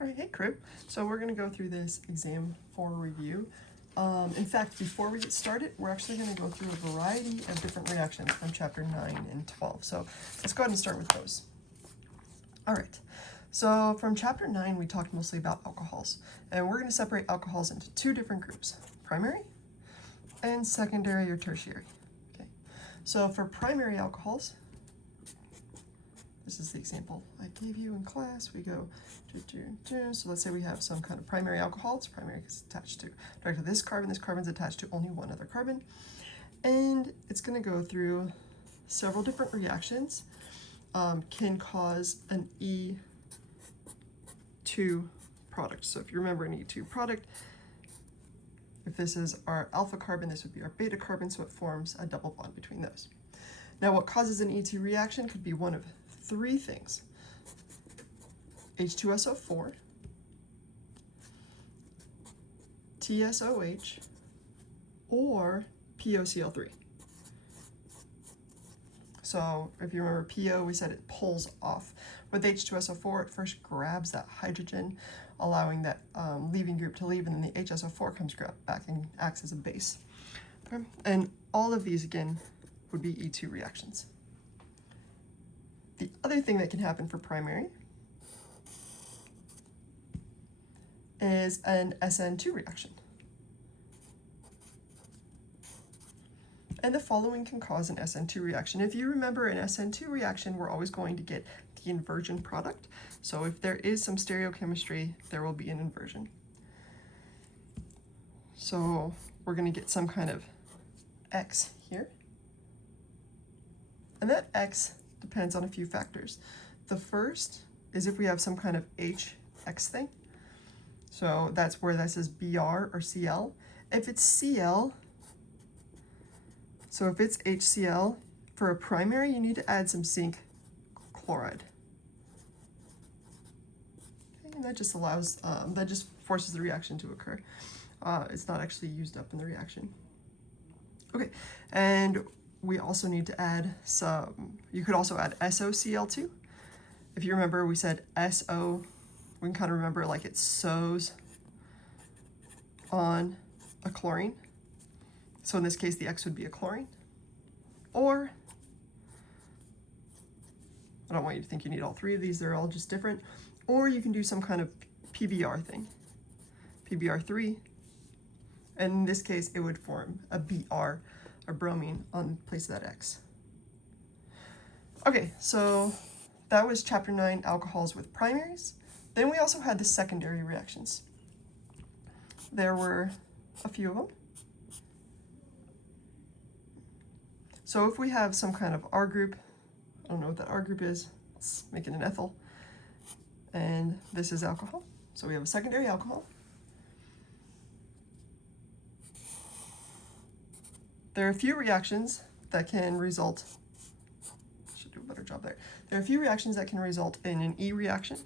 All right, hey crew. So we're gonna go through this exam for review. In fact, before we get started, we're actually gonna go through a variety of different reactions from chapter 9 and 12. So let's go ahead and start with those. All right, so from chapter 9, we talked mostly about alcohols, and we're gonna separate alcohols into two different groups, primary and secondary or tertiary. Okay, so for primary alcohols, this is the example I gave you in class. We go, so let's say we have some kind of primary alcohol. It's primary because it's attached to directly this carbon's attached to only one other carbon. And it's gonna go through several different reactions, can cause an E2 product. So if you remember an E2 product, if this is our alpha carbon, this would be our beta carbon, so it forms a double bond between those. Now what causes an E2 reaction could be one of three things: H2SO4, TSOH, or POCl3. So if you remember PO, we said it pulls off. With H2SO4, it first grabs that hydrogen, allowing that leaving group to leave, and then the HSO4 comes back and acts as a base. Okay. And all of these, again, would be E2 reactions. The other thing that can happen for primary is an SN2 reaction. And the following can cause an SN2 reaction. If you remember, an SN2 reaction, we're always going to get the inversion product. So if there is some stereochemistry, there will be an inversion. So we're going to get some kind of X here. And that X depends on a few factors. The first is if we have some kind of HX thing. So that's where that says Br or Cl. If it's Cl, so if it's HCl, for a primary, you need to add some zinc chloride. Okay, and that just allows, that just forces the reaction to occur. It's not actually used up in the reaction. Okay, and we also need to add some, you could also add SOCl2. If you remember, we said SO, we can kind of remember like it sews on a chlorine. So in this case, the X would be a chlorine. Or, I don't want you to think you need all three of these, they're all just different. Or you can do some kind of PBr thing, PBr3. And in this case, it would form a Br, a bromine, on place of that X. Okay, so that was chapter 9, alcohols with primaries. Then we also had the secondary reactions. There were a few of them. So if we have some kind of R group, I don't know what that R group is, let's make it an ethyl, and this is alcohol. So we have a secondary alcohol. There are a few reactions that can result, should do a better job there. There are a few reactions that can result in an E reaction.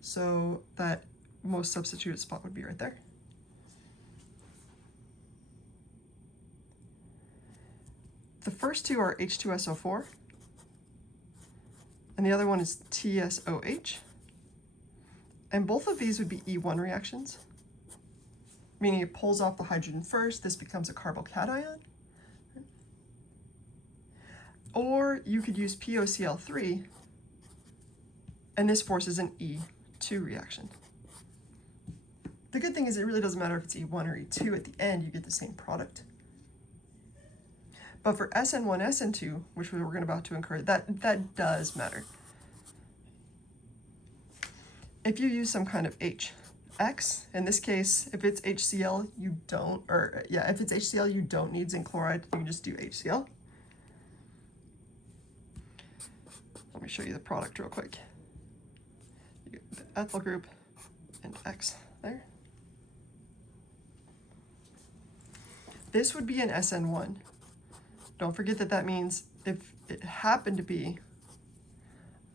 So that most substituted spot would be right there. The first two are H2SO4, and the other one is TSOH. And both of these would be E1 reactions, meaning it pulls off the hydrogen first, this becomes a carbocation. Or you could use POCl3, and this forces an E2 reaction. The good thing is it really doesn't matter if it's E1 or E2, at the end you get the same product. But for SN1, SN2, which we're about to incur, that does matter. If you use some kind of HX, in this case, if it's HCl, you don't, or yeah, if it's HCl, you don't need zinc chloride, you can just do HCl. Let me show you the product real quick. You get the ethyl group and X there. This would be an SN1. Don't forget that that means if it happened to be,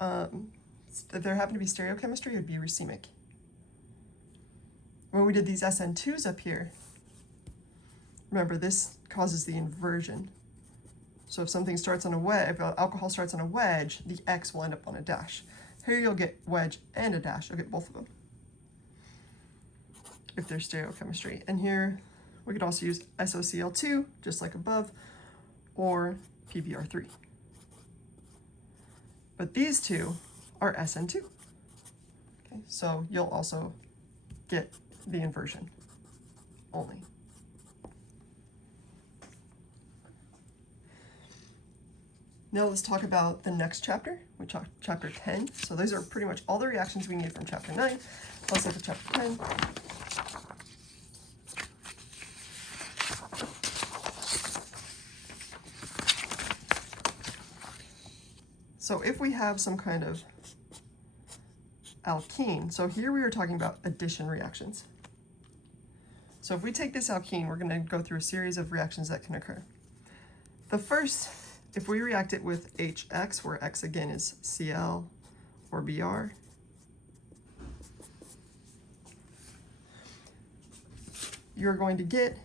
if there happened to be stereochemistry, it would be racemic. When we did these SN2s up here, remember this causes the inversion. So if something starts on a wedge, if alcohol starts on a wedge, the X will end up on a dash. Here you'll get wedge and a dash. You'll get both of them if there's stereochemistry. And here we could also use SOCl2, just like above, or PBr3. But these two are SN2. Okay, so you'll also get the inversion only. Now let's talk about the next chapter, which is chapter 10. So those are pretty much all the reactions we need from chapter 9. Let's look at chapter 10. So if we have some kind of alkene, so here we were talking about addition reactions. So if we take this alkene, we're going to go through a series of reactions that can occur. The first, if we react it with HX, where X again is Cl or Br, you're going to get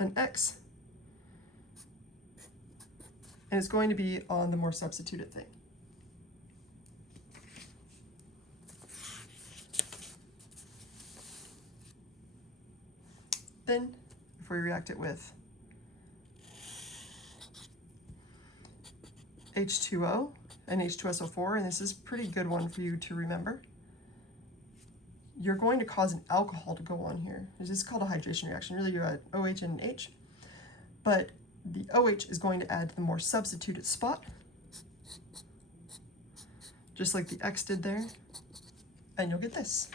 an X, and it's going to be on the more substituted thing. Then, if we react it with H2O and H2SO4, and this is a pretty good one for you to remember, you're going to cause an alcohol to go on here. This is called a hydration reaction. Really, you add OH and an H, but the OH is going to add to the more substituted spot, just like the X did there, and you'll get this.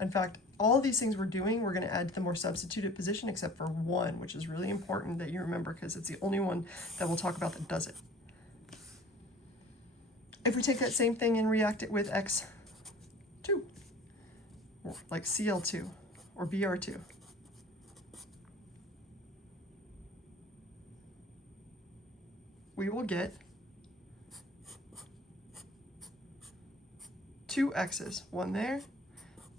In fact, all these things we're doing, we're going to add to the more substituted position, except for one, which is really important that you remember because it's the only one that we'll talk about that does it. If we take that same thing and react it with X2, like Cl2 or Br2, we will get two X's, one there,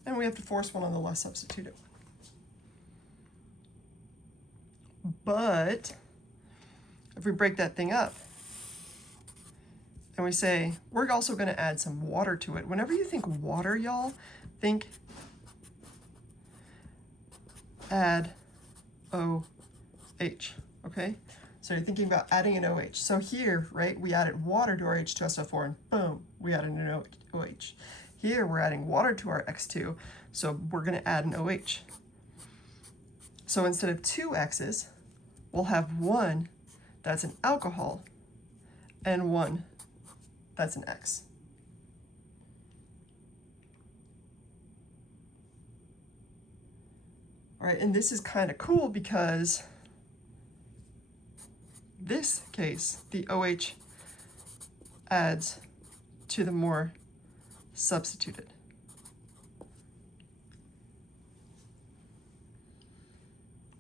and we have to force one on the less substituted one. But if we break that thing up and we say, we're also going to add some water to it. Whenever you think water, y'all, think add OH, okay? So you're thinking about adding an OH. So here, right, we added water to our H2SO4 and boom, we added an OH. Here we're adding water to our X2, so we're going to add an OH. So instead of two X's, we'll have one that's an alcohol and one that's an X. All right, and this is kind of cool because this case, the OH adds to the more substituted.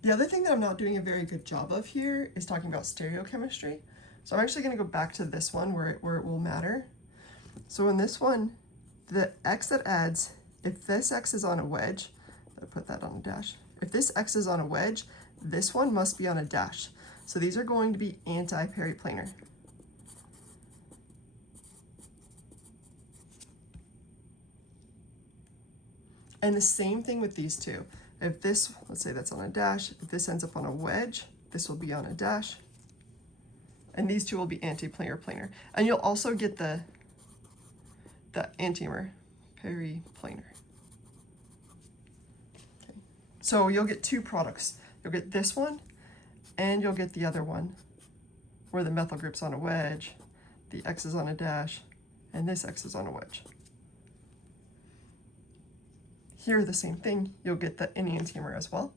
The other thing that I'm not doing a very good job of here is talking about stereochemistry. So I'm actually going to go back to this one where it will matter. So in this one, the X that adds, if this X is on a wedge, I'll put that on a dash. If this X is on a wedge, this one must be on a dash. So these are going to be anti-periplanar. And the same thing with these two. If this, let's say that's on a dash, if this ends up on a wedge, this will be on a dash. And these two will be anti-planar. And you'll also get the enantiomer, periplanar. Okay. So you'll get two products. You'll get this one, and you'll get the other one, where the methyl group's on a wedge, the X is on a dash, and this X is on a wedge. Here, the same thing, you'll get the enantiomer as well.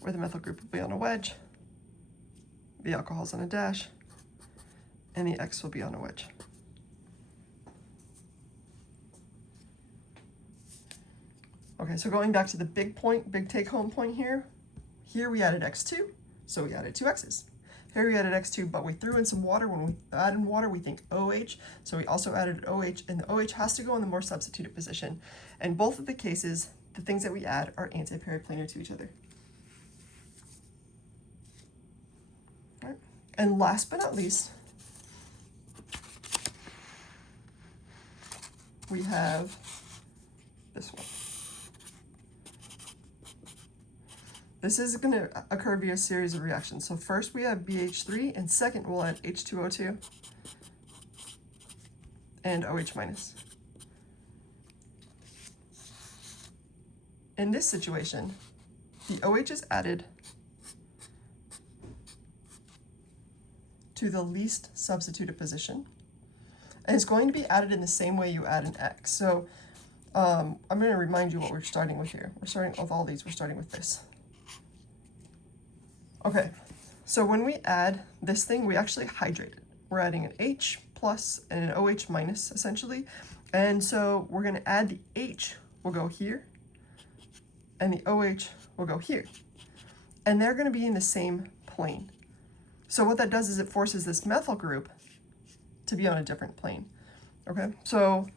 Where the methyl group will be on a wedge, the alcohol's on a dash, and the X will be on a wedge. Okay, so going back to the big take home point here, we added X2, so we added two X's. Here we added X2, but we threw in some water. When we add in water, we think OH, so we also added OH, and the OH has to go in the more substituted position. In both of the cases, the things that we add are antiperiplanar to each other. All right. And last but not least, we have this one. This is going to occur via a series of reactions. So first we have BH3, and second we'll add H2O2 and OH minus. In this situation, the OH is added to the least substituted position, and it's going to be added in the same way you add an X. So I'm going to remind you what we're starting with here. We're starting with all these, we're starting with this. Okay, so when we add this thing, we actually hydrate it. We're adding an H plus and an OH minus, essentially. And so we're going to add the H will go here, and the OH will go here. And they're going to be in the same plane. So what that does is it forces this methyl group to be on a different plane. Okay, so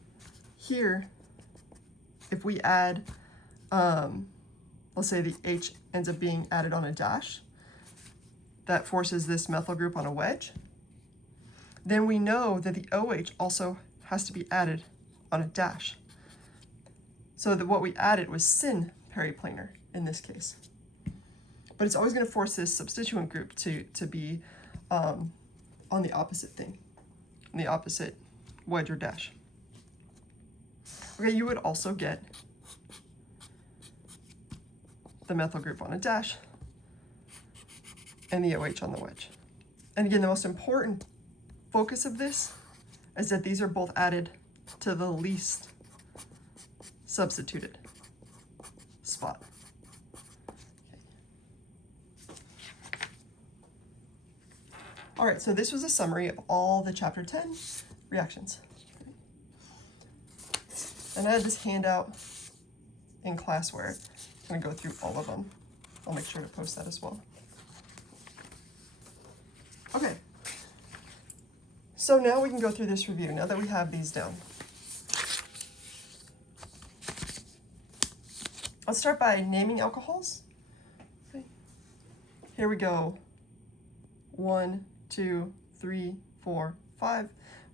here, if we add, let's say the H ends up being added on a dash, that forces this methyl group on a wedge, then we know that the OH also has to be added on a dash. So that what we added was syn periplanar in this case. But it's always going to force this substituent group to be on the opposite thing, on the opposite wedge or dash. Okay, you would also get the methyl group on a dash and the OH on the wedge. And again, the most important focus of this is that these are both added to the least substituted spot. All right, so this was a summary of all the chapter 10 reactions. And I had this handout in classware. I'm gonna go through all of them. I'll make sure to post that as well. Okay, so now we can go through this review, now that we have these down. Let's start by naming alcohols. Okay. Here we go. 1, 2, 3, 4, 5,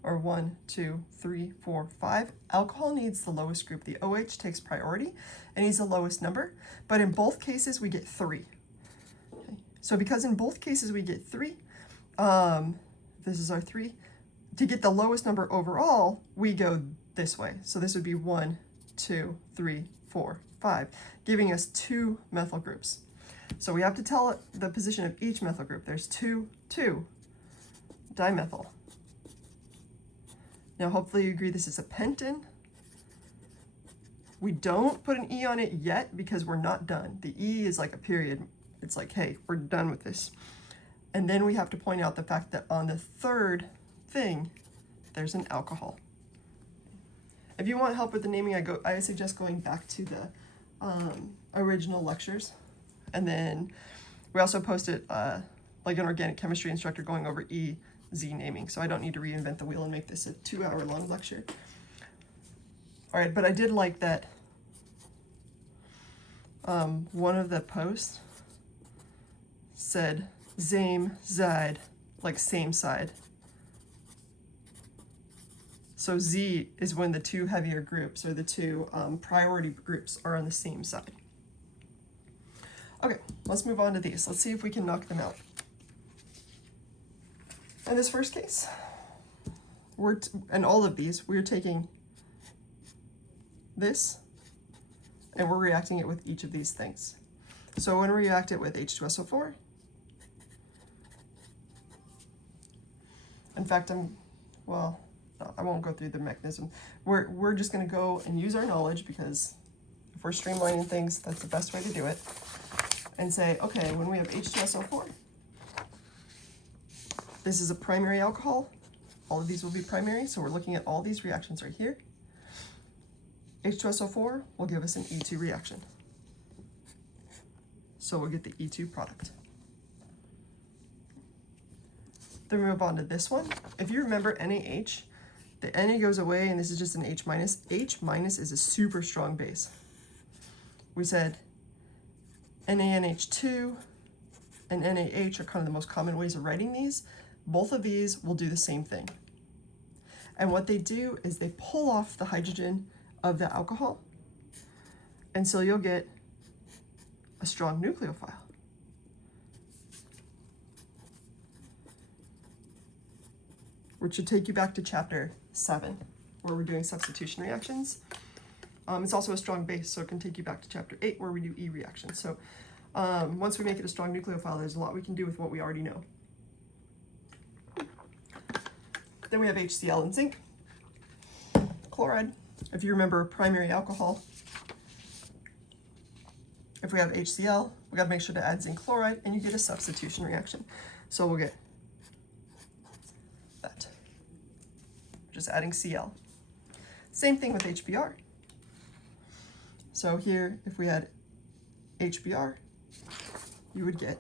or 1, 2, 3, 4, 5. Alcohol needs the lowest group. The OH takes priority and needs the lowest number, but in both cases we get 3. Okay. So because in both cases we get 3, this is our 3. To get the lowest number overall, we go this way. So this would be 1, 2, 3, 4, 5, giving us 2 methyl groups. So we have to tell the position of each methyl group. There's 2, 2, dimethyl. Now hopefully you agree this is a pentan. We don't put an E on it yet because we're not done. The E is like a period. It's like, hey, we're done with this. And then we have to point out the fact that on the third thing, there's an alcohol. If you want help with the naming, I suggest going back to the original lectures. And then we also posted like an organic chemistry instructor going over EZ naming. So I don't need to reinvent the wheel and make this a 2-hour-long lecture. All right, but I did like that one of the posts said same side, like same side. So Z is when the 2 heavier groups or the 2 priority groups are on the same side. Okay, let's move on to these. Let's see if we can knock them out. In this first case, and all of these, we're taking this and we're reacting it with each of these things. So when we react it with H2SO4, in fact, I won't go through the mechanism. We're just going to go and use our knowledge, because if we're streamlining things, that's the best way to do it. And say, okay, when we have H2SO4, this is a primary alcohol. All of these will be primary, so we're looking at all these reactions right here. H2SO4 will give us an E2 reaction. So we'll get the E2 product. Then we move on to this one. If you remember NaH, the Na goes away and this is just an H minus. H minus is a super strong base. We said NaNH2 and NaH are kind of the most common ways of writing these. Both of these will do the same thing. And what they do is they pull off the hydrogen of the alcohol, and so you'll get a strong nucleophile. Which should take you back to chapter 7, where we're doing substitution reactions. It's also a strong base, so it can take you back to chapter 8, where we do E reactions. So once we make it a strong nucleophile, there's a lot we can do with what we already know. Then we have HCl and zinc. Chloride, if you remember a primary alcohol, if we have HCl, we got to make sure to add zinc chloride, and you get a substitution reaction. So we'll get that. Just adding Cl. Same thing with HBr. So here, if we had HBr, you would get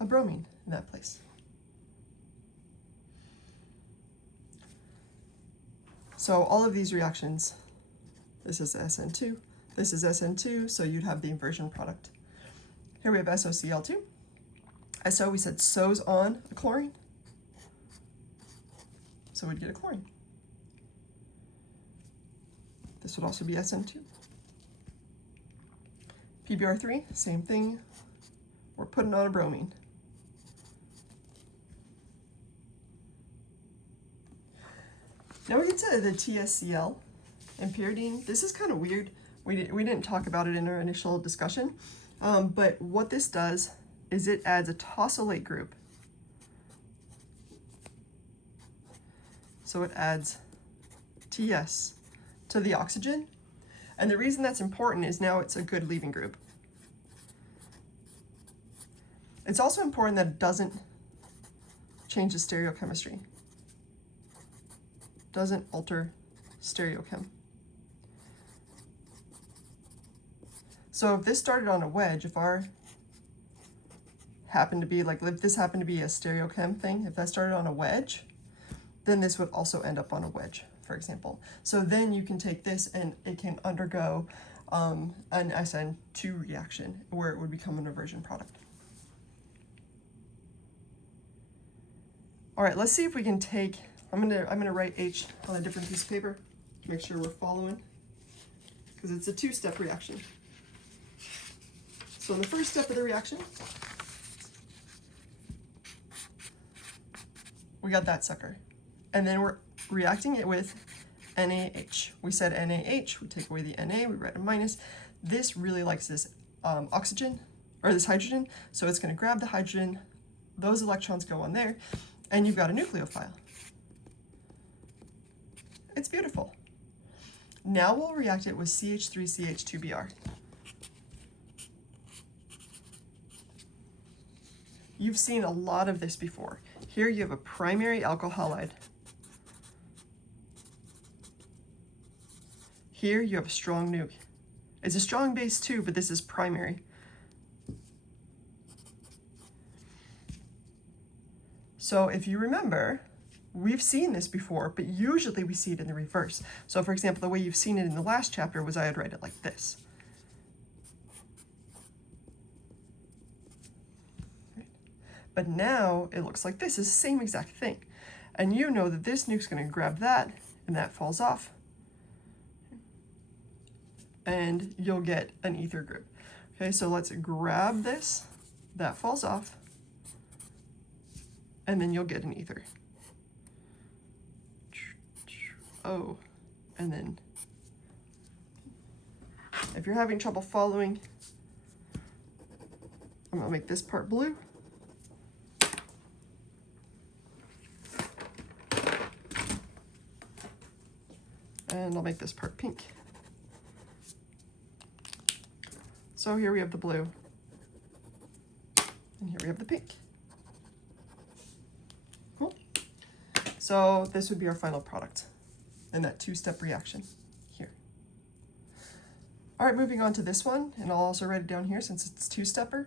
a bromine in that place. So all of these reactions, this is SN2, this is SN2, so you'd have the inversion product. Here we have SOCl2. SO, we said SO's on a chlorine, so we'd get a chlorine. This would also be SN2. PBr3, same thing, we're putting on a bromine. Now we get to the TSCl and pyridine. This is kind of weird. We didn't talk about it in our initial discussion, but what this does is it adds a tosylate group. So it adds TS to the oxygen, and the reason that's important is now it's a good leaving group. It's also important that it doesn't change the stereochemistry. Doesn't alter stereochem. So if this started on a wedge, if our happened to be like, if this happened to be a stereochem thing, if that started on a wedge, then this would also end up on a wedge, for example. So then you can take this and it can undergo an SN2 reaction where it would become an inversion product. All right, let's see if we can take, I'm gonna write H on a different piece of paper to make sure we're following, because it's a two-step reaction. So in the first step of the reaction, we got that sucker. And then we're reacting it with NaH. We said NaH, we take away the Na, we write a minus. This really likes this oxygen, or this hydrogen, so it's gonna grab the hydrogen, those electrons go on there, and you've got a nucleophile. It's beautiful. Now we'll react it with CH3CH2Br. You've seen a lot of this before. Here you have a primary alkyl halide. Here you have a strong nuke. It's a strong base too, but this is primary. So if you remember, we've seen this before, but usually we see it in the reverse. So for example, the way you've seen it in the last chapter was I would write it like this. But now it looks like this is the same exact thing. And you know that this nuke's gonna grab that, and that falls off. And you'll get an ether group. Okay, so let's grab this, that falls off, and then you'll get an ether. Oh, and then if you're having trouble following, I'm gonna make this part blue. And I'll make this part pink. So here we have the blue, and here we have the pink. Cool. So this would be our final product in that two-step reaction here. All right, moving on to this one, and I'll also write it down here since it's two-stepper.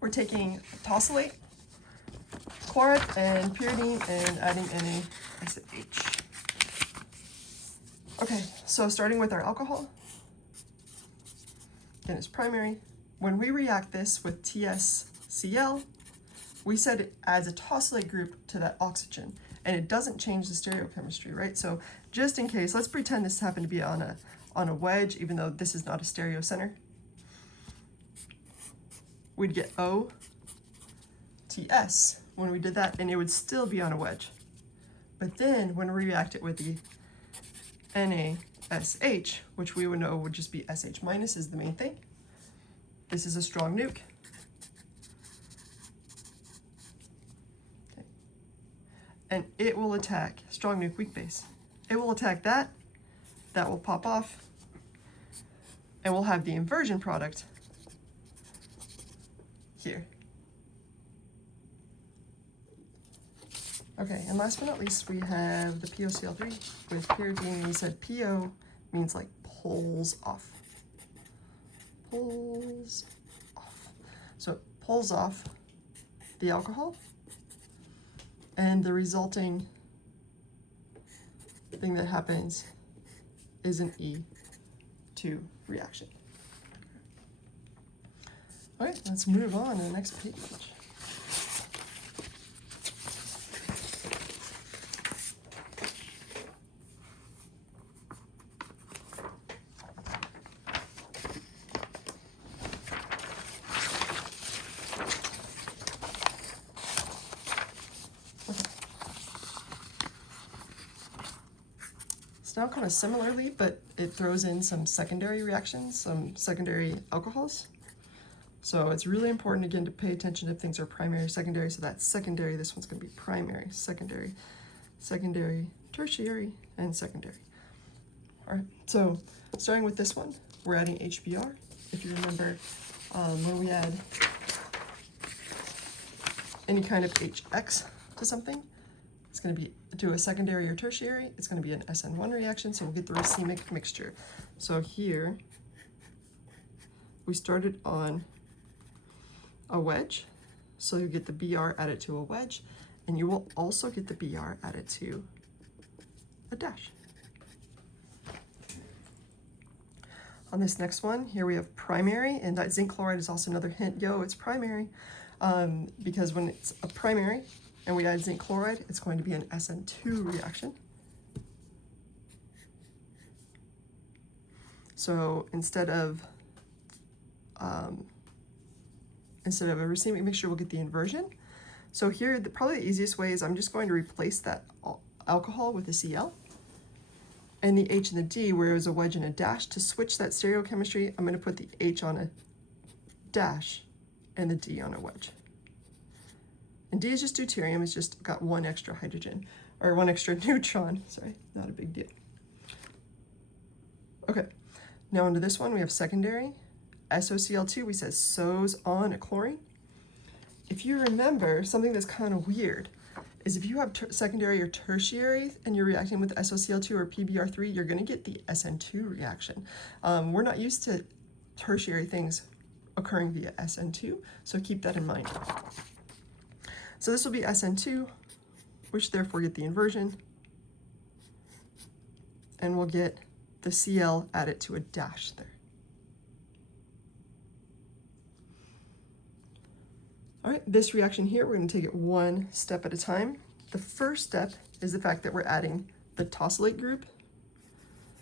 We're taking tosylate chloride and pyridine and adding NaSH. Okay, so starting with our alcohol, again it's primary. When we react this with TsCl, we said it adds a tosylate group to that oxygen, and it doesn't change the stereochemistry, right? So just in case, let's pretend this happened to be on a wedge, even though this is not a stereocenter. We'd get OTS when we did that, and it would still be on a wedge. But then when we react it with the NaSH, which we would know would just be SH minus is the main thing. This is a strong nuke. Okay. And it will attack, strong nuke, weak base. It will attack that, that will pop off, and we'll have the inversion product here. Okay, and last but not least, we have the POCl3 with pyridine. We said PO means like pulls off. Pulls off. So it pulls off the alcohol, and the resulting thing that happens is an E2 reaction. All right, let's move on to the next page. Now kind of similarly, but it throws in some secondary reactions, some secondary alcohols. So it's really important, again, to pay attention if things are primary or secondary. So that's secondary, this one's going to be primary, secondary, secondary, tertiary, and secondary. All right, so starting with this one, we're adding HBr. If you remember, when we add any kind of HX to something, it's going to be to a secondary or tertiary, it's going to be an SN1 reaction, so we'll get the racemic mixture. So here, we started on a wedge, so you get the Br added to a wedge, and you will also get the Br added to a dash. On this next one, here we have primary, and that zinc chloride is also another hint, yo, it's primary, because when it's a primary, and we add zinc chloride, it's going to be an SN2 reaction. So instead of a racemic mixture, we'll get the inversion. So here, probably the easiest way is I'm just going to replace that alcohol with a Cl. And the H and the D, where it was a wedge and a dash, to switch that stereochemistry, I'm going to put the H on a dash and the D on a wedge. And D is just deuterium, it's just got one extra hydrogen, or one extra neutron, sorry, not a big deal. Okay, now onto this one, we have secondary. SOCl2, we said SOs on a chlorine. If you remember, something that's kind of weird is if you have secondary or tertiary and you're reacting with SOCl2 or PBr3, you're going to get the SN2 reaction. We're not used to tertiary things occurring via SN2, so keep that in mind. So this will be SN2, which therefore get the inversion, and we'll get the Cl added to a dash there. All right, this reaction here, we're going to take it one step at a time. The first step is the fact that we're adding the tosylate group.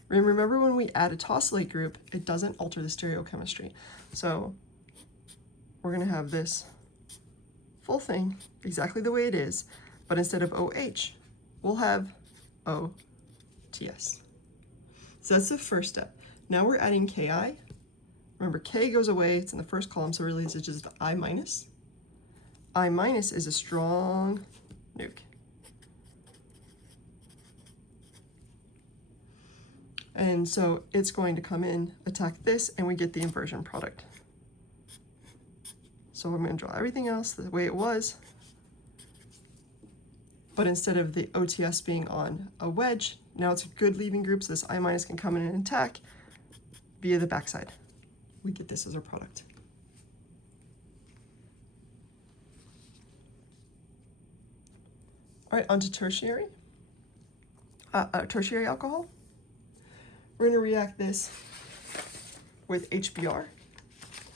Remember, when we add a tosylate group, it doesn't alter the stereochemistry. So we're going to have this full thing exactly the way it is, but instead of OH, we'll have OTS. So that's the first step. Now we're adding Ki. Remember, K goes away, it's in the first column, so really it's just I minus. I minus is a strong nuke. And so it's going to come in, attack this, and we get the inversion product. So I'm going to draw everything else the way it was, but instead of the OTS being on a wedge, now it's a good leaving group, so this I minus can come in and attack via the backside. We get this as our product. All right, on to tertiary. Tertiary alcohol. We're going to react this with HBr.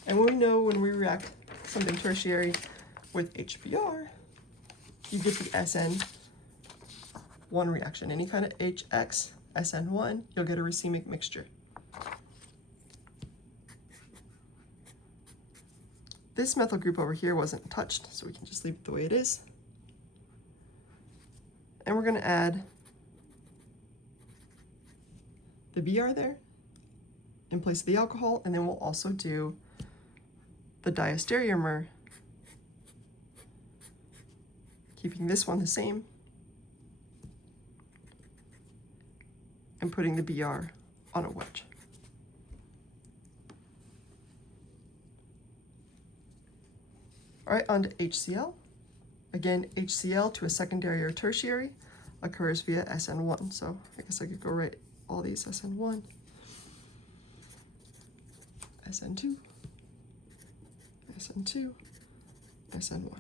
And we know when we react something tertiary with HBr, you get the SN1 reaction. Any kind of HX, SN1, you'll get a racemic mixture. This methyl group over here wasn't touched, so we can just leave it the way it is. And we're going to add the Br there in place of the alcohol, and then we'll also do the diastereomer, keeping this one the same, and putting the Br on a wedge. All right, on to HCl. Again, HCl to a secondary or tertiary occurs via SN1. So I guess I could go write all these SN1, SN2, SN2, SN1.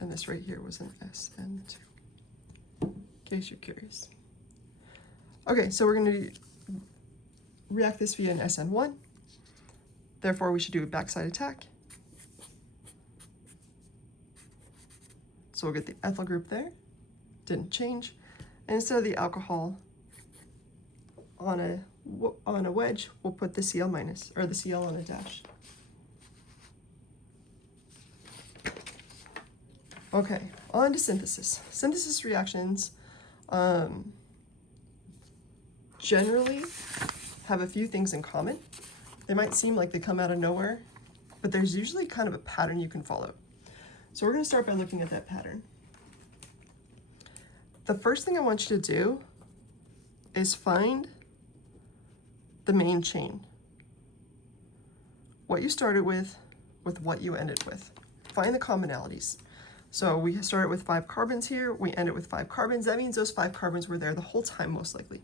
And this right here was an SN2, in case you're curious. Okay, so we're going to react this via an SN1. Therefore, we should do a backside attack. So we'll get the ethyl group there, didn't change. And instead of the alcohol on a wedge, we'll put the Cl minus, or the Cl on a dash. Okay, on to synthesis. Synthesis reactions generally have a few things in common. They might seem like they come out of nowhere, but there's usually kind of a pattern you can follow. So we're going to start by looking at that pattern. The first thing I want you to do is find the main chain. What you started with what you ended with. Find the commonalities. So we started with 5 carbons here, we ended with 5 carbons. That means those 5 carbons were there the whole time, most likely.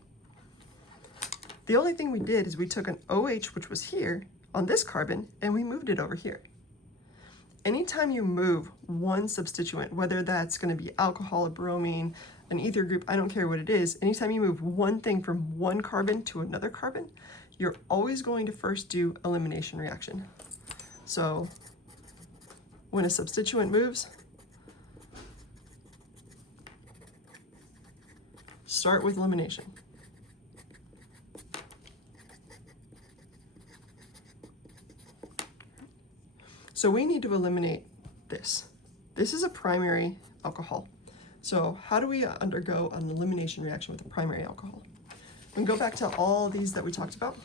The only thing we did is we took an OH, which was here, on this carbon, and we moved it over here. Anytime you move one substituent, whether that's going to be alcohol, a bromine, an ether group, I don't care what it is, anytime you move one thing from one carbon to another carbon, you're always going to first do elimination reaction. So when a substituent moves, start with elimination. So we need to eliminate this. This is a primary alcohol. So how do we undergo an elimination reaction with a primary alcohol? We can go back to all these that we talked about.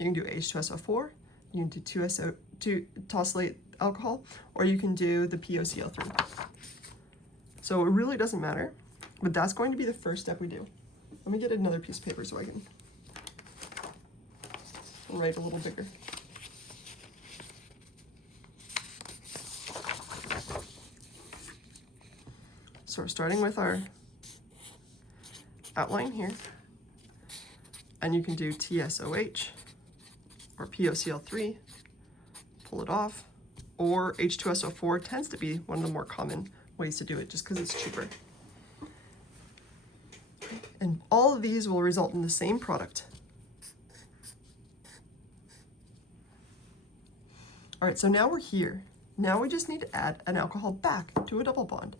You can do H2SO4, you can do 2 tosylate alcohol, or you can do the POCl3. So it really doesn't matter, but that's going to be the first step we do. Let me get another piece of paper so I can write a little bigger. So we're starting with our outline here, and you can do TSOH or POCl3, pull it off, or H2SO4 tends to be one of the more common ways to do it just because it's cheaper. And all of these will result in the same product. All right, so now we're here. Now we just need to add an alcohol back to a double bond.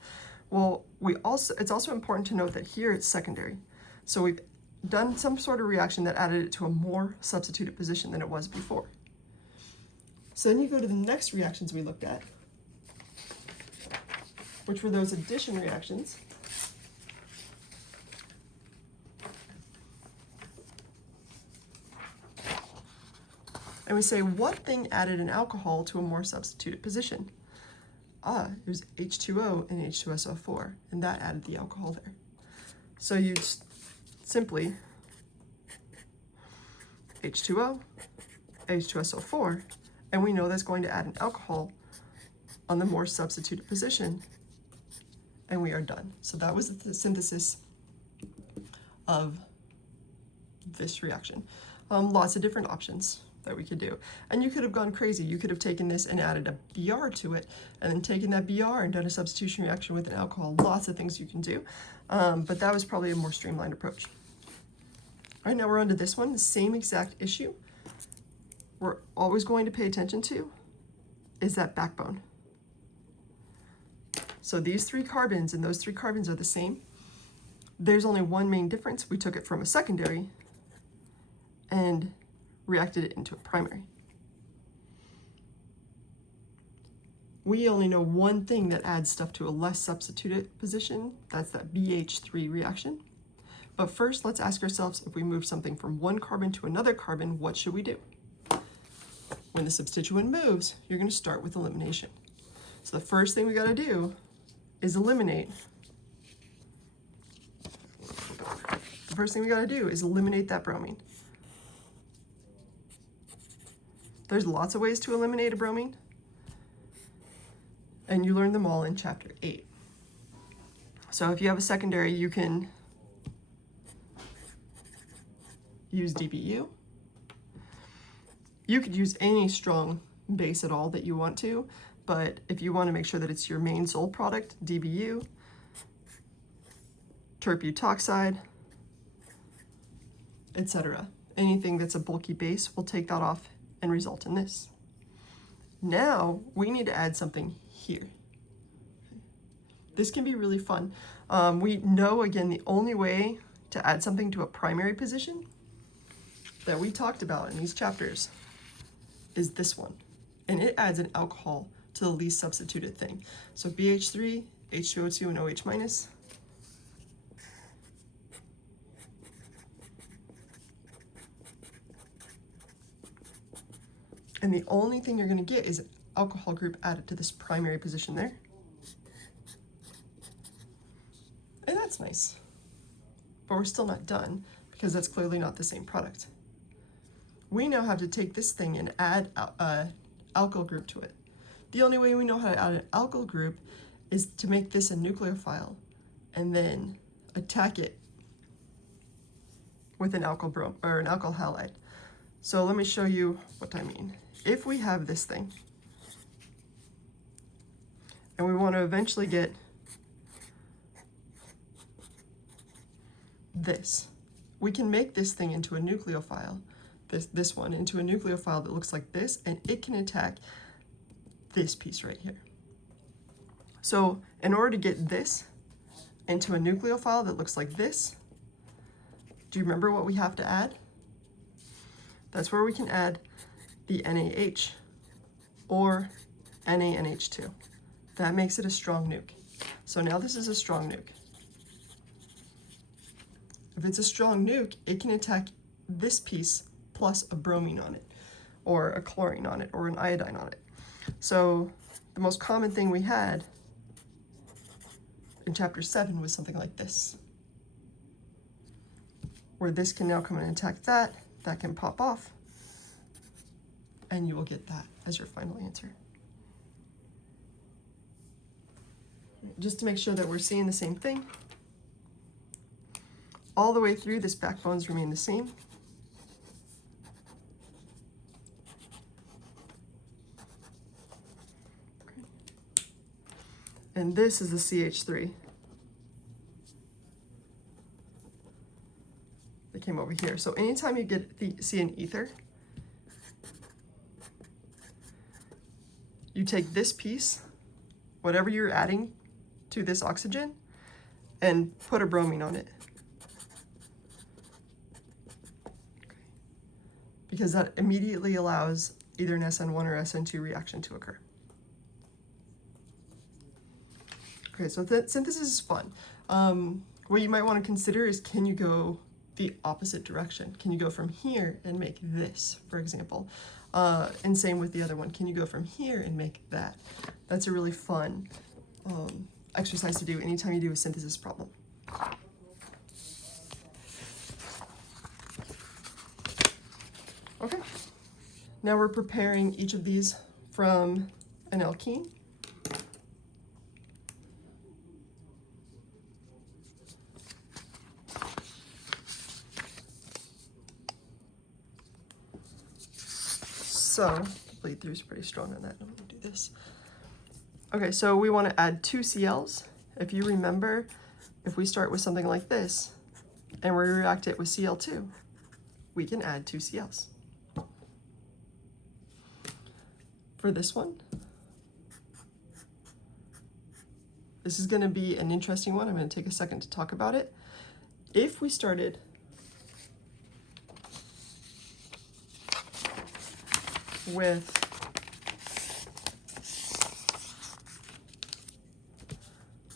Well, it's also important to note that here it's secondary. So we've done some sort of reaction that added it to a more substituted position than it was before. So then you go to the next reactions we looked at, which were those addition reactions. And we say, what thing added an alcohol to a more substituted position? It was H2O and H2SO4, and that added the alcohol there. So you simply H2O, H2SO4, and we know that's going to add an alcohol on the more substituted position, and we are done. So that was the synthesis of this reaction. Lots of different options. that we could do. And you could have gone crazy. You could have taken this and added a Br to it, and then taken that Br and done a substitution reaction with an alcohol. Lots of things you can do, but that was probably a more streamlined approach. All right, now we're on to this one, the same exact issue. We're always going to pay attention to is that backbone. So these 3 carbons and those 3 carbons are the same. There's only one main difference. We took it from a secondary and reacted it into a primary. We only know one thing that adds stuff to a less substituted position. That's that BH3 reaction. But first, let's ask ourselves, if we move something from one carbon to another carbon, what should we do? When the substituent moves, you're going to start with elimination. So the first thing we got to do is eliminate. The first thing we got to do is eliminate that bromine. There's lots of ways to eliminate a bromine, and you learn them all in chapter 8. So if you have a secondary, you can use DBU. You could use any strong base at all that you want to, but if you want to make sure that it's your main sole product, DBU, terbutoxide, etc. Anything that's a bulky base will take that off and result in this. Now we need to add something here. This can be really fun. We know, again, the only way to add something to a primary position that we talked about in these chapters is this one. And it adds an alcohol to the least substituted thing. So BH3, H2O2, and OH minus. And the only thing you're going to get is an alcohol group added to this primary position there. And that's nice. But we're still not done, because that's clearly not the same product. We now have to take this thing and add an alkyl group to it. The only way we know how to add an alkyl group is to make this a nucleophile and then attack it with an alkyl or an alkyl halide. So let me show you what I mean. If we have this thing and we want to eventually get this, we can make this thing into a nucleophile, this one into a nucleophile that looks like this, and it can attack this piece right here. So in order to get this into a nucleophile that looks like this, do you remember what we have to add? That's where we can add the NaH or NaNH2. That makes it a strong nuke. So now this is a strong nuke. If it's a strong nuke, it can attack this piece plus a bromine on it, or a chlorine on it, or an iodine on it. So the most common thing we had in chapter 7 was something like this, where this can now come and attack that, that can pop off, and you will get that as your final answer. Just to make sure that we're seeing the same thing, all the way through, this backbones remain the same. Okay. And this is the CH3 that came over here. So anytime you see an ether, you take this piece, whatever you're adding to this oxygen, and put a bromine on it. Because that immediately allows either an SN1 or SN2 reaction to occur. Okay, so synthesis is fun. What you might want to consider is, can you go the opposite direction? Can you go from here and make this, for example? And same with the other one. Can you go from here and make that? That's a really fun exercise to do anytime you do a synthesis problem. Okay, now we're preparing each of these from an alkene. So the bleed through is pretty strong on that. I'm gonna do this. Okay, so we want to add 2 Cls. If you remember, if we start with something like this and we react it with Cl2, we can add 2 Cls. For this one, this is going to be an interesting one. I'm going to take a second to talk about it. If we started with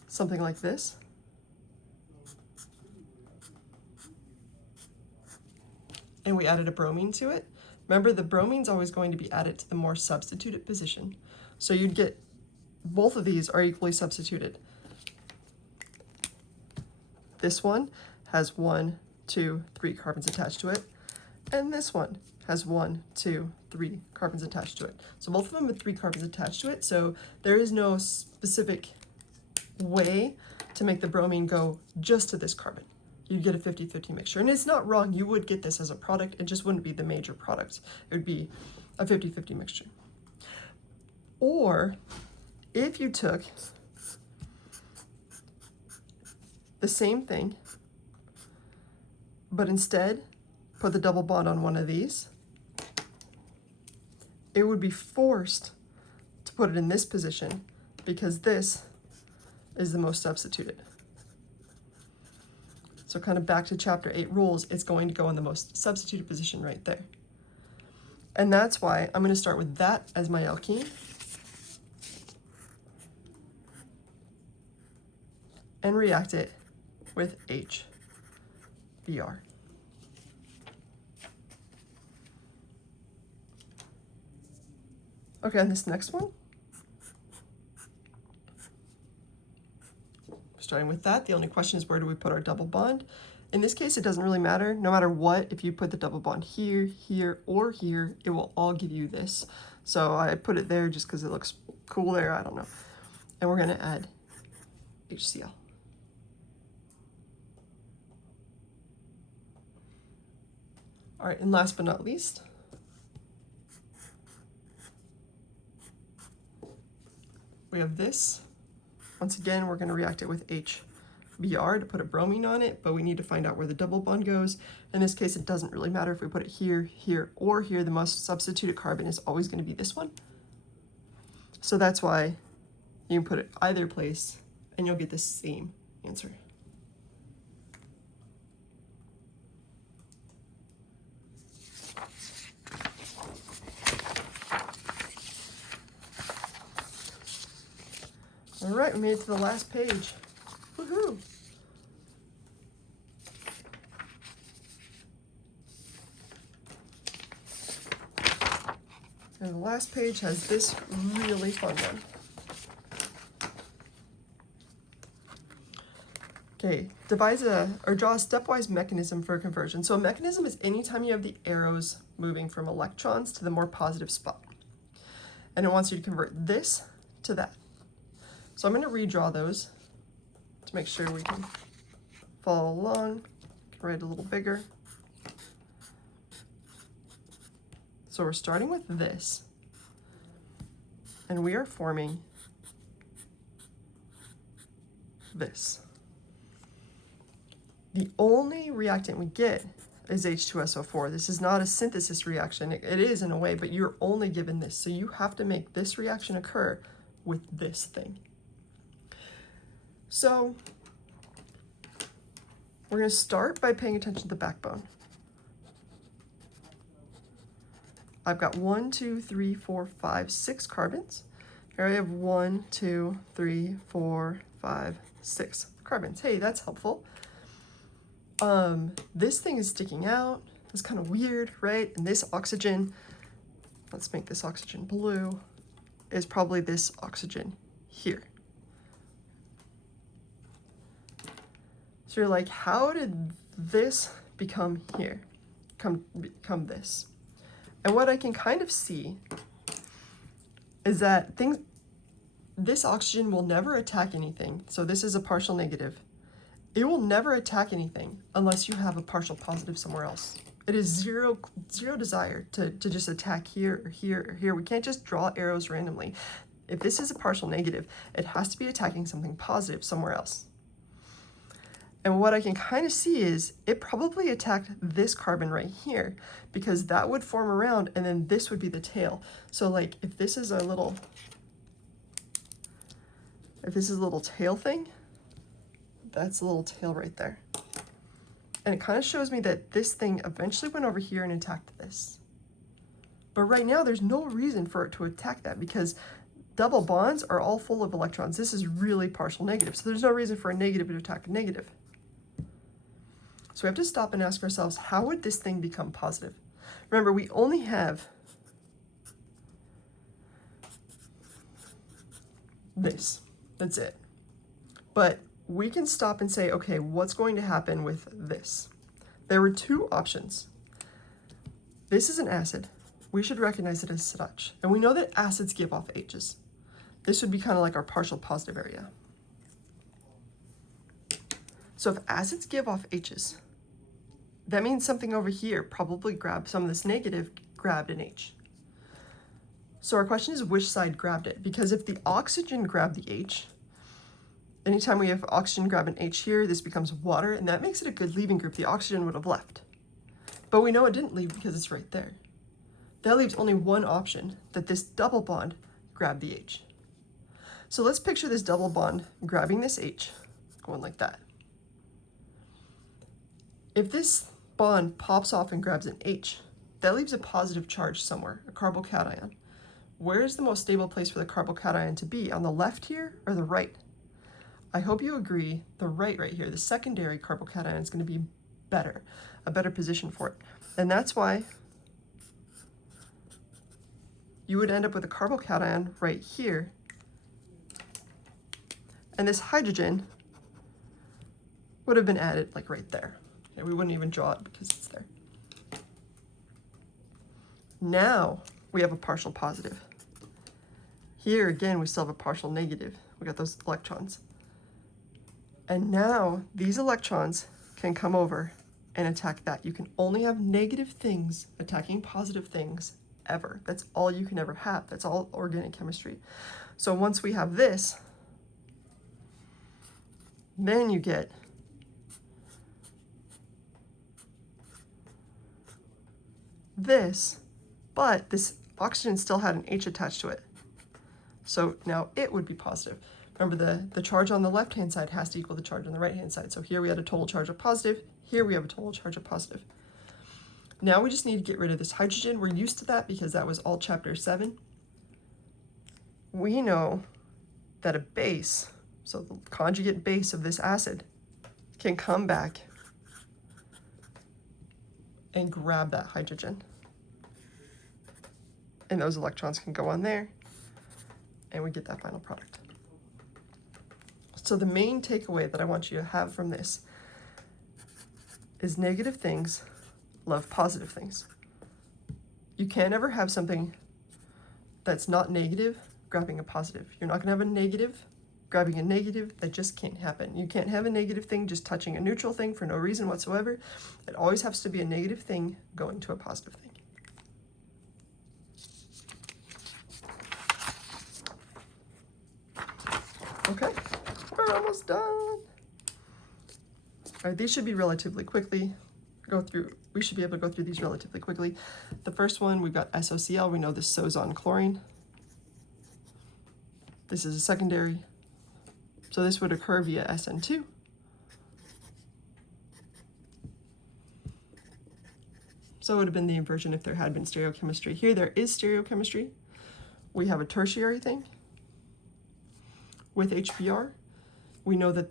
something like this, and we added a bromine to it, remember the bromine's always going to be added to the more substituted position. So you'd get both of these are equally substituted. This one has 1, 2, 3 carbons attached to it, and this one has 1, 2, 3 carbons attached to it. So both of them have 3 carbons attached to it, so there is no specific way to make the bromine go just to this carbon. You'd get a 50-50 mixture. And it's not wrong, you would get this as a product, it just wouldn't be the major product. It would be a 50-50 mixture. Or if you took the same thing, but instead put the double bond on one of these, it would be forced to put it in this position because this is the most substituted. So kind of back to chapter 8 rules, it's going to go in the most substituted position right there. And that's why I'm going to start with that as my alkene. And react it with HBr. Okay, and this next one, starting with that, the only question is where do we put our double bond? In this case, it doesn't really matter. No matter what, if you put the double bond here, here, or here, it will all give you this. So I put it there just because it looks cool there, I don't know. And we're gonna add HCl. All right, and last but not least, we have this. Once again, we're going to react it with HBr to put a bromine on it, but we need to find out where the double bond goes. In this case, it doesn't really matter if we put it here, here, or here. The most substituted carbon is always going to be this one. So that's why you can put it either place and you'll get the same answer. All right, we made it to the last page. Woohoo! And the last page has this really fun one. Okay, devise or draw a stepwise mechanism for a conversion. So a mechanism is anytime you have the arrows moving from electrons to the more positive spot. And it wants you to convert this to that. So I'm going to redraw those to make sure we can follow along. Write a little bigger. So we're starting with this, and we are forming this. The only reactant we get is H2SO4. This is not a synthesis reaction. It is in a way, but you're only given this. So you have to make this reaction occur with this thing. So we're going to start by paying attention to the backbone. I've got 1, 2, 3, 4, 5, 6 carbons. Here I have 1, 2, 3, 4, 5, 6 carbons. Hey, that's helpful. This thing is sticking out. It's kind of weird, right? And this oxygen, let's make this oxygen blue, is probably this oxygen here. So you're like, how did this become here? Become this? And what I can kind of see is that this oxygen will never attack anything. So this is a partial negative. It will never attack anything unless you have a partial positive somewhere else. It is zero desire to just attack here or here or here. We can't just draw arrows randomly. If this is a partial negative, it has to be attacking something positive somewhere else. And what I can kind of see is it probably attacked this carbon right here, because that would form around and then this would be the tail. So like if this is a little tail thing, that's a little tail right there. And it kind of shows me that this thing eventually went over here and attacked this. But right now there's no reason for it to attack that, because double bonds are all full of electrons. This is really partial negative, so there's no reason for a negative to attack a negative. So we have to stop and ask ourselves, how would this thing become positive? Remember, we only have this. That's it. But we can stop and say, okay, what's going to happen with this? There were two options. This is an acid. We should recognize it as such. And we know that acids give off H's. This would be kind of like our partial positive area. So if acids give off H's, that means something over here probably grabbed some of this negative, grabbed an H. So our question is, which side grabbed it? Because if the oxygen grabbed the H, anytime we have oxygen grab an H here, this becomes water, and that makes it a good leaving group. The oxygen would have left. But we know it didn't leave because it's right there. That leaves only one option, that this double bond grabbed the H. So let's picture this double bond grabbing this H, going like that. If this bond pops off and grabs an H, that leaves a positive charge somewhere, a carbocation. Where is the most stable place for the carbocation to be, on the left here or the right? I hope you agree, the right here, the secondary carbocation is going to be better, a better position for it. And that's why you would end up with a carbocation right here. And this hydrogen would have been added like right there. Okay, we wouldn't even draw it because it's there. Now we have a partial positive. Here again, we still have a partial negative. We got those electrons. And now these electrons can come over and attack that. You can only have negative things attacking positive things ever. That's all you can ever have. That's all organic chemistry. So once we have this, then you get this, but this oxygen still had an H attached to it. So now it would be positive. Remember, the charge on the left-hand side has to equal the charge on the right-hand side. So here we had a total charge of positive. Here we have a total charge of positive. Now we just need to get rid of this hydrogen. We're used to that because that was all chapter 7. We know that a base, so the conjugate base of this acid, can come back and grab that hydrogen. And those electrons can go on there, and we get that final product. So the main takeaway that I want you to have from this is negative things love positive things. You can't ever have something that's not negative grabbing a positive. You're not going to have a negative grabbing a negative. That just can't happen. You can't have a negative thing just touching a neutral thing for no reason whatsoever. It always has to be a negative thing going to a positive thing. Okay, we're almost done. All right, these should be relatively quickly. We should be able to go through these relatively quickly. The first one, we've got SOCl. We know this sews on chlorine. This is a secondary. So this would occur via SN2. So it would have been the inversion if there had been stereochemistry. Here there is stereochemistry. We have a tertiary thing with HBr. We know that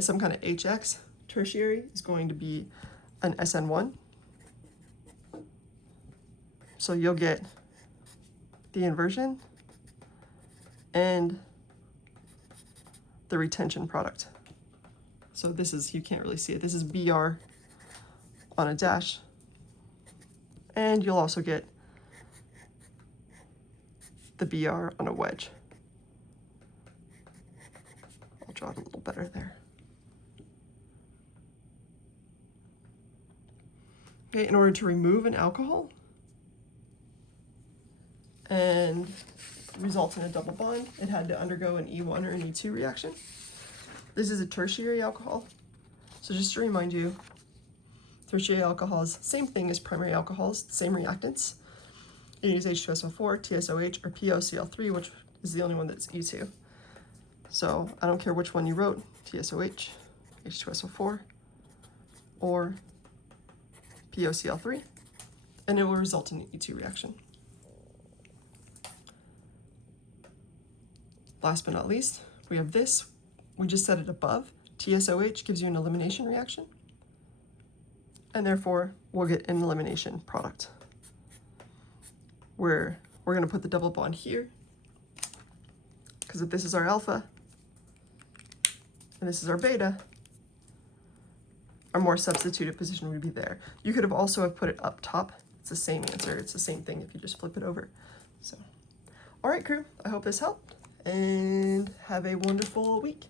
some kind of HX tertiary is going to be an SN1. So you'll get the inversion and the retention product. So this is, you can't really see it. This is Br on a dash. And you'll also get the Br on a wedge. I'll draw it a little better there. Okay, in order to remove an alcohol and result in a double bond, it had to undergo an E1 or an E2 reaction. This is a tertiary alcohol. So just to remind you, tertiary alcohols, same thing as primary alcohols, same reactants. You use H2SO4, TSOH, or POCl3, which is the only one that's E2. So I don't care which one you wrote, TSOH, H2SO4, or POCl3, and it will result in an E2 reaction. Last but not least, we have this. We just said it above. TSOH gives you an elimination reaction, and therefore we'll get an elimination product. We're going to put the double bond here, because if this is our alpha and this is our beta, our more substituted position would be there. You could have also have put it up top. It's the same answer. It's the same thing if you just flip it over. So, all right, crew, I hope this helped, and have a wonderful week.